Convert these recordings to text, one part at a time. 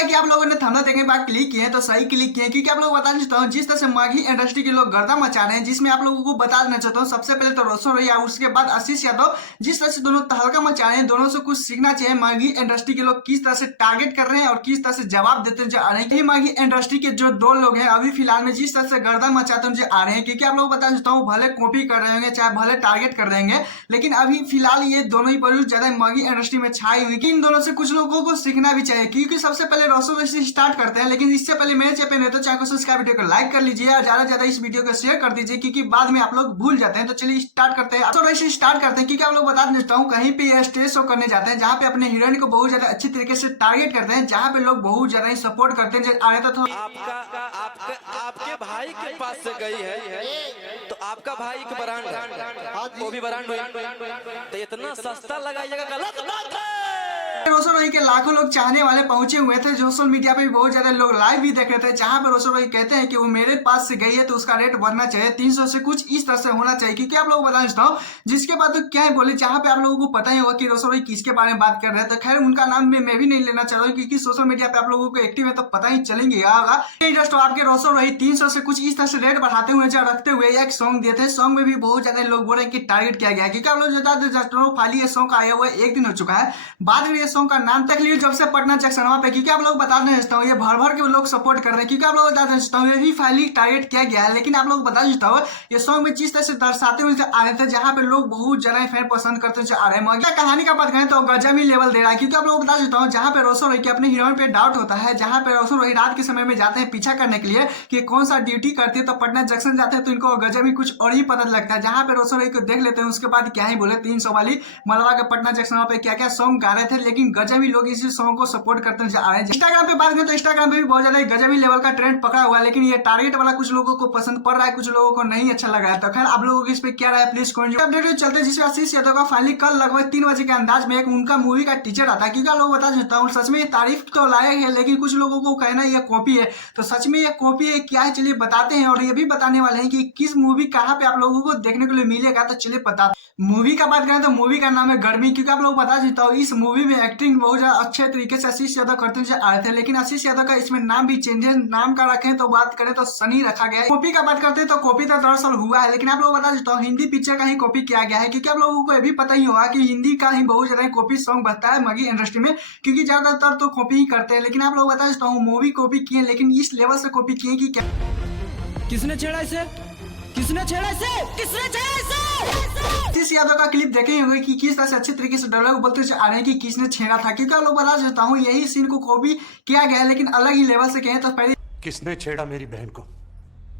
है कि आप लोगों ने थंबनेल देखने के बाद क्लिक किए तो सही क्लिक किए, क्योंकि आप लोग बता देता हूँ जिस तरह से माघी इंडस्ट्री के लोग गर्दा मचा रहे हैं, जिसमें आप लोगों को बता देना चाहता हूँ सबसे पहले तो रोशन रैया और उसके बाद आशीष यादव जिस तरह से दोनों तहलका मचा रहे हैं, दोनों से कुछ सीखना चाहिए। माघी इंडस्ट्री के लोग किस तरह से टारगेट कर रहे हैं और किस तरह से जवाब देते हैं आ रहे हैं। माघी इंडस्ट्री के जो दो लोग हैं अभी फिलहाल में जिस तरह से गर्दा मचाते हैं आ रहे हैं, क्योंकि आप लोग बता देता हूँ भले कॉपी कर रहे होंगे चाहे भले टारगेट कर रहे होंगे, लेकिन अभी फिलहाल ये दोनों ही बहुत ज्यादा माघी इंडस्ट्री में छाई हुई। इन दोनों से कुछ लोगों को सीखना भी चाहिए, क्योंकि सबसे पहले रोशन से स्टार्ट करते हैं। लेकिन इससे पहले मेरे चैनल पे नहीं तो चैनल को सब्सक्राइब, वीडियो को लाइक कर लीजिए और ज्यादा ज्यादा इस वीडियो को शेयर कर दीजिए, क्योंकि बाद में आप लोग भूल जाते हैं। तो चलिए स्टार्ट करते हैं। तो वैसे स्टार्ट करते हैं, क्योंकि आप लोग बता देता हूँ कहीं पे स्टेज शो करने जाते हैं जहाँ पे अपने हीरोइन को बहुत ज्यादा अच्छी तरीके से टारगेट करते हैं, जहाँ पे लोग बहुत ज्यादा सपोर्ट करते हैं। आ रहे तो आपके भाई के पास से गई है तो आपका भाई एक ब्रांड वो भी ब्रांड तो इतना सस्ता लगाइएगा, गलत बात है। रोशन रॉय के लाखों लोग चाहने वाले पहुंचे हुए थे, सोशल मीडिया पे भी बहुत ज्यादा लोग लाइव भी देख रहे थे, जहां पर रोशन रॉय कहते हैं कि वो मेरे पास से गई है तो उसका रेट बढ़ना चाहिए 300 से कुछ इस तरह से होना चाहिए। क्योंकि आप लोग बता देता हूँ जिसके बाद तो क्या है बोले, जहां पे आप लोगों को पता ही होगा कि रोशन रॉय किसके बारे में बात कर रहे हैं। तो खैर उनका नाम मैं भी नहीं लेना चाह रहा हूँ, क्योंकि सोशल मीडिया पे आप लोगों को एक्टिव है तो पता ही चलेंगे होगा। जस्ट आपके रोशन रॉय 300 से कुछ इस तरह से रेट बढ़ाते हुए रखते हुए एक सॉन्ग दिए थे। सॉन्ग में भी बहुत ज्यादा लोग बोल रहे हैं कि टारगेट किया गया है, क्योंकि आप लोग जस्ट फाइनली ये सॉन्ग आया हुआ एक दिन हो चुका है। बाद में ये सॉन्ग का नाम तक जब से पटना जंक्शन पे, क्योंकि आप लोग बता देता हूँ ये भर भर के लोग सपोर्ट कर रहे हैं, क्योंकि आप लोग बता देता हूँ ये भी फाइनली टारगेट किया गया है। लेकिन आप लोग बता देता हूँ ये सॉन्ग में जिस तरह से दर्शाते हुए आ रहे थे, जहाँ पे लोग बहुत ज्यादा फैन पसंद करते आ रहे हैं। कहानी का बात करें तो गजब ही लेवल दे रहा है, क्योंकि आप लोग बता देता हूँ जहाँ पे रोशन रॉय अपने हीरोइन पे डाउट होता है, जहाँ पे रोशन रॉय रात के समय में जाते हैं पीछा करने के लिए कि कौन सा ड्यूटी करती है, तो पटना जंक्शन जाते हैं तो इनको गजब ही कुछ और ही पता लगता है। जहाँ पे रोशन रॉय को देख लेते हैं उसके बाद क्या ही बोले 300 वाली मलवा के पटना जंक्शन पे क्या क्या सॉन्ग गा रहे थे, लेकिन गजब ही लोग इसी सॉन्ग को सपोर्ट करते आ रहे हैं। इंस्टाग्राम पे बात करें तो इंस्टाग्राम पे भी बहुत ज्यादा गजबी लेवल का ट्रेंड पकड़ा हुआ है, लेकिन ये टारगेट वाला कुछ लोगों को पसंद पड़ रहा है, कुछ लोगों को नहीं अच्छा लगा है। तो खैर आप लोगों को इस पे क्या राय है प्लीज कमेंट अपडेट चलते हैं, जिसमें आशीष यादव का फाइनली कल लगभग 3 बजे के अंदाज में एक उनका मूवी का टीचर आता है। क्योंकि लोग बता देता हूँ सच में ये तारीफ तो लायक है, लेकिन कुछ लोगों को कहना ये कॉपी है। तो सच में ये कॉपी है क्या है चलिए बताते हैं, और ये भी बताने वाले हैं कि किस मूवी कहाँ पे आप लोगों को देखने के लिए मिलेगा। तो चलिए बता मूवी का बात करें तो मूवी का नाम है गर्मी। क्योंकि आप लोग बता देता हूँ इस मूवी में एक्टिंग बहुत ज्यादा अच्छे तरीके से आशीष यादव करते हुए आए थे, लेकिन आशीष यादव का इसमें नाम भी चेंज है। नाम का रखें तो बात करें तो सनी रखा गया है। कॉपी का बात करते हैं तो कॉपी तो दरअसल हुआ है, लेकिन आप लोग बता देता हूँ हिंदी पिक्चर का ही कॉपी किया गया है। क्योंकि आप लोगों को ये भी पता ही होगा कि हिंदी का ही बहुत ज्यादा कॉपी सॉन्ग बनता है माघी इंडस्ट्री में, क्योंकि ज्यादातर तो कॉपी ही करते हैं। लेकिन आप लोग बता देता हूँ मूवी कॉपी किए, लेकिन इस लेवल से कॉपी किए कि क्या किसने छेड़ा इसे, किसने छेड़ा इसे, किसने छेड़ा इसे। आशीष यादव का क्लिप देखे होंगे कि किस तरह से अच्छे तरीके से डायलॉग बोलते आ रहे हैं कि किसने छेड़ा था। क्योंकि आप लोग बता देता हूँ यही सीन को कॉपी किया गया है, लेकिन अलग ही लेवल से कहें तो पहले किसने छेड़ा मेरी बहन को।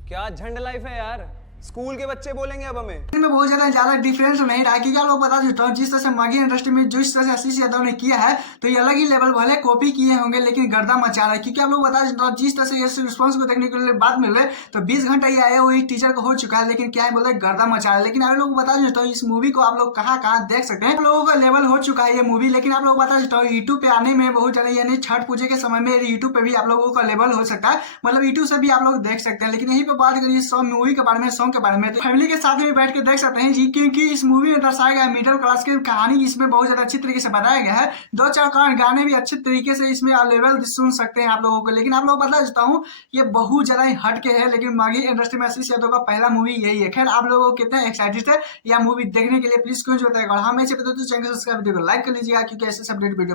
क्या झंड लाइफ है यार, स्कूल के बच्चे बोलेंगे अब हमें। इनमें बहुत ज्यादा डिफरेंस नहीं रहा। क्योंकि आप लोग बता देता हूँ जिस तरह से माघी इंडस्ट्री में जिस तरह से आशीष यादव ने किया है, तो ये अलग ही लेवल भले कॉपी किए होंगे लेकिन गर्दा मचा रहा है। क्योंकि आप लोग बता देता हूँ जिस तरह से इस रिस्पॉन्स को देखने के लिए बात मिल रही है, तो 20 घंटा ये आया हुई टीचर को हो चुका है, लेकिन क्या है बोले गर्दा मचा रहा है। लेकिन आप लोग बता देता हूँ इस मूवी को आप लोग कहाँ देख सकते हैं। आप लोगों का लेवल हो चुका है ये मूवी, लेकिन आप लोग बता देता हूँ यूट्यूब पे आने में बहुत ज्यादा, यानी छठ पूजे के समय में यूट्यूब पे भी आप लोगों का लेवल हो सकता है, मतलब यूट्यूब से भी आप लोग देख सकते हैं। लेकिन यहीं पे बात करिए मूवी के बारे में, सॉन्ग के बारे में, तो फैमिली के साथ में बैठ के देख सकते हैं जी, क्योंकि इस मूवी में दर्शाया गया मिडिल क्लास की कहानी इसमें बहुत ज्यादा अच्छी तरीके से बताया गया है। 2-4 गाने भी अच्छे तरीके से इसमें अवेलेबल सुन सकते हैं आप लोगों को। लेकिन आप लोग बता देता हूँ ये बहुत ज्यादा ही हट के है, लेकिन माघी इंडस्ट्री में आशीष यादव का पहला मूवी यही है। खैर आप लोगों को कितने एक्साइटेड है या मूवी देखने के लिए प्लीज क्यों बताएगा। हमें से पता तो चैनल सब्सक्राइब वीडियो को लाइक कर लीजिएगा, क्योंकि ऐसे अपडेट वीडियो